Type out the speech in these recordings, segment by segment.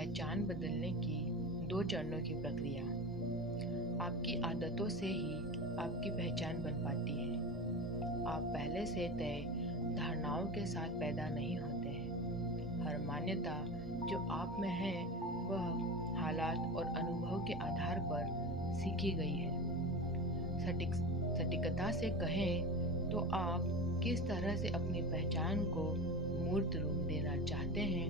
पहचान बदलने की 2 चरणों की प्रक्रिया। आपकी आदतों से ही आपकी पहचान बन पाती है। आप पहले से तय धारणाओं के साथ पैदा नहीं होते हैं। हर मान्यता जो आप में है वह हालात और अनुभव के आधार पर सीखी गई है। सटीकता से कहें तो आप किस तरह से अपनी पहचान को मूर्त रूप देना चाहते हैं,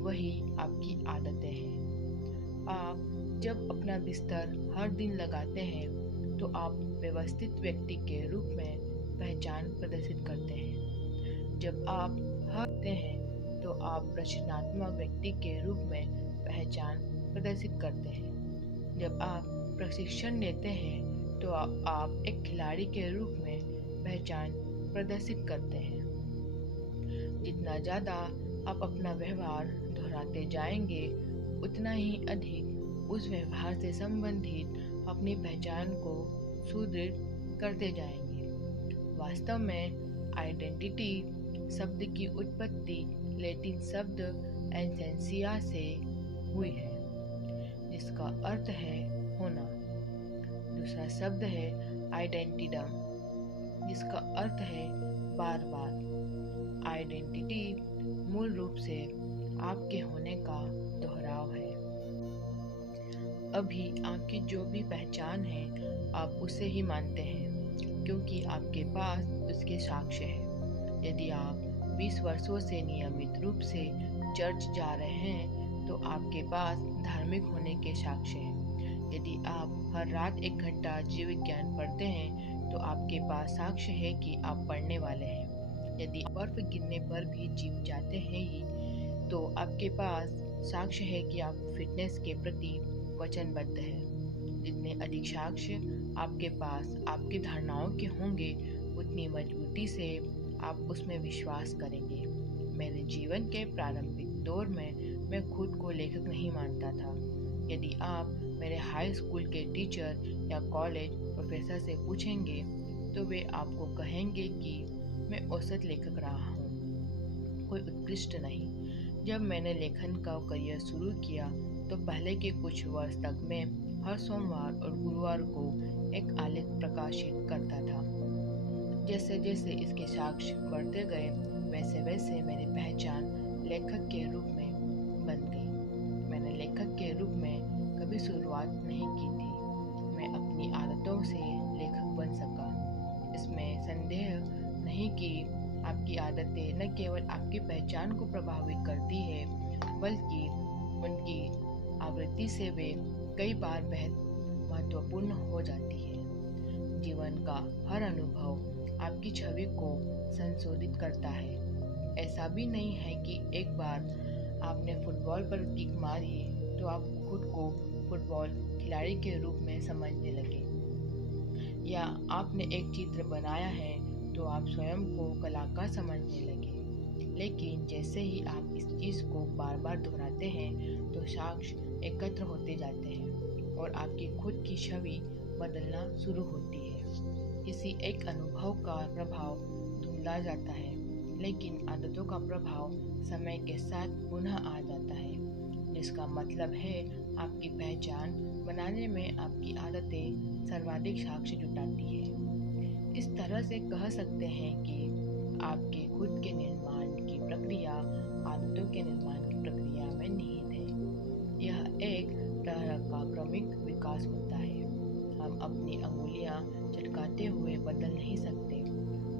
वही आपकी आदतें हैं। आप जब अपना बिस्तर हर दिन लगाते हैं तो आप व्यवस्थित व्यक्ति के रूप में पहचान प्रदर्शित करते हैं। जब आप हरते हैं तो आप रचनात्मक व्यक्ति के रूप में पहचान प्रदर्शित करते हैं। जब आप प्रशिक्षण लेते हैं तो आप एक खिलाड़ी के रूप में पहचान प्रदर्शित करते हैं। जितना ज़्यादा आप अपना व्यवहार दोहराते जाएंगे, उतना ही अधिक उस व्यवहार से संबंधित अपनी पहचान को सुदृढ़ करते जाएंगे। वास्तव में आइडेंटिटी शब्द की उत्पत्ति लैटिन शब्द एसेंसिया से हुई है, जिसका अर्थ है होना। दूसरा शब्द है आइडेंटिडम, जिसका अर्थ है बार बार। आइडेंटिटी मूल रूप से आपके होने का दोहराव है। अभी आपकी जो भी पहचान है आप उसे ही मानते हैं क्योंकि आपके पास उसके साक्ष्य है। यदि आप 20 वर्षों से नियमित रूप से चर्च जा रहे हैं तो आपके पास धार्मिक होने के साक्ष्य हैं। यदि आप हर रात 1 घंटा जीव विज्ञान पढ़ते हैं तो आपके पास साक्ष्य है कि आप पढ़ने वाले हैं। यदि बर्फ गिरने पर भी जीव जाते हैं ही तो आपके पास साक्ष्य है कि आप फिटनेस के प्रति वचनबद्ध हैं। जितने अधिक साक्ष्य आपके पास आपकी धारणाओं के होंगे, उतनी मजबूती से आप उसमें विश्वास करेंगे। मेरे जीवन के प्रारंभिक दौर में मैं खुद को लेखक नहीं मानता था। यदि आप मेरे हाई स्कूल के टीचर या कॉलेज प्रोफेसर से पूछेंगे तो वे आपको कहेंगे कि मैं औसत लेखक रहा हूँ, कोई उत्कृष्ट नहीं। जब मैंने लेखन का करियर शुरू किया तो पहले के कुछ वर्ष तक मैं हर सोमवार और गुरुवार को एक आलेख प्रकाशित करता था। जैसे जैसे इसके साक्ष्य बढ़ते गए वैसे वैसे मेरी पहचान लेखक के रूप में बन गई। मैंने लेखक के रूप में कभी शुरुआत नहीं की थी। मैं अपनी आदतों से लेखक बन सका। इसमें संदेह नहीं कि आपकी आदतें न केवल आपकी पहचान को प्रभावित करती है, बल्कि उनकी आवृत्ति से वे कई बार बेहद महत्वपूर्ण हो जाती है। जीवन का हर अनुभव आपकी छवि को संशोधित करता है। ऐसा भी नहीं है कि एक बार आपने फुटबॉल पर किक मारी तो आप खुद को फुटबॉल खिलाड़ी के रूप में समझने लगे, या आपने एक चित्र बनाया है तो आप स्वयं को कलाकार समझने लगे। लेकिन जैसे ही आप इस चीज़ को बार बार दोहराते हैं तो साक्ष्य एकत्र होते जाते हैं और आपकी खुद की छवि बदलना शुरू होती है। किसी एक अनुभव का प्रभाव धुंधला जाता है, लेकिन आदतों का प्रभाव समय के साथ पुनः आ जाता है, जिसका मतलब है आपकी पहचान बनाने में आपकी आदतें सर्वाधिक साक्ष्य जुटाती है। इस तरह से कह सकते हैं कि आपके खुद के निर्माण की प्रक्रिया आदतों के निर्माण की प्रक्रिया में निहित है। यह एक तरह का क्रमिक विकास होता है। हम अपनी अंगुलियां चटकाते हुए बदल नहीं सकते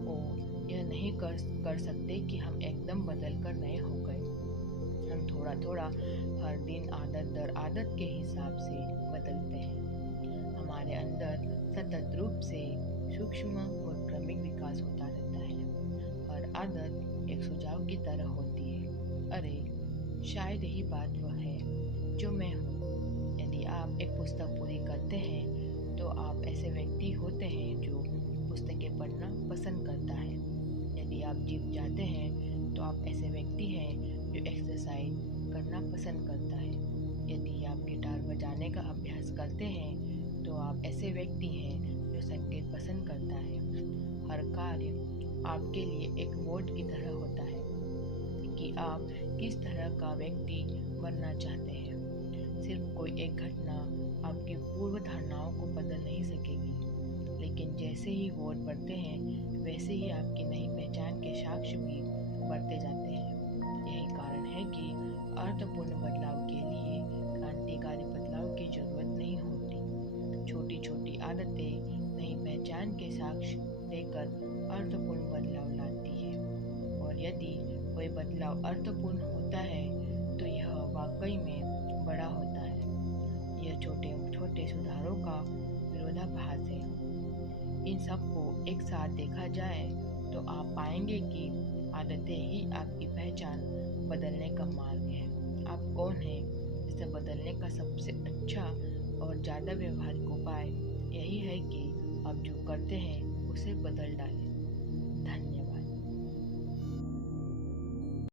और यह नहीं कर सकते कि हम एकदम बदल कर नए हो गए। हम थोड़ा थोड़ा हर दिन आदत दर आदत के हिसाब से बदलते हैं। हमारे अंदर सतत रूप से सूक्ष्म और क्रमिक विकास होता रहता है। हर आदत एक सुझाव की तरह होती है। अरे शायद यही बात वह है जो मैं हूँ। यदि आप एक पुस्तक पूरी करते हैं तो आप ऐसे व्यक्ति होते हैं जो पुस्तकें पढ़ना पसंद करता है। यदि आप जिम जाते हैं तो आप ऐसे व्यक्ति हैं जो एक्सरसाइज करना पसंद करता है। यदि आप गिटार बजाने का अभ्यास करते हैं तो आप ऐसे व्यक्ति हैं जो संगीत पसंद करता है। हर कार्य आपके लिए एक वोट की तरह होता है कि आप किस तरह का व्यक्ति बनना चाहते हैं। सिर्फ कोई एक घटना आपकी पूर्व धारणाओं को बदल नहीं सकेगी, लेकिन जैसे ही वोट बढ़ते हैं वैसे ही आपकी नई पहचान के साक्ष्य भी बढ़ते जाते हैं। यही कारण है कि अर्थपूर्ण बदलाव के लिए क्रांतिकारी बदलाव की जरूरत नहीं होती। छोटी छोटी आदतें नई पहचान के साक्ष्य देकर अर्थपूर्ण बदलाव लाती है, और यदि कोई बदलाव अर्थपूर्ण होता है तो यह वाकई में बड़ा होता है। यह छोटे छोटे सुधारों का विरोधाभास है। इन सबको एक साथ देखा जाए तो आप पाएंगे कि आदतें ही आपकी पहचान बदलने का मार्ग है। आप कौन हैं, इसे बदलने का सबसे अच्छा और ज़्यादा व्यवहारिक उपाय यही है कि आप जो करते हैं उसे बदल डालें। धन्यवाद।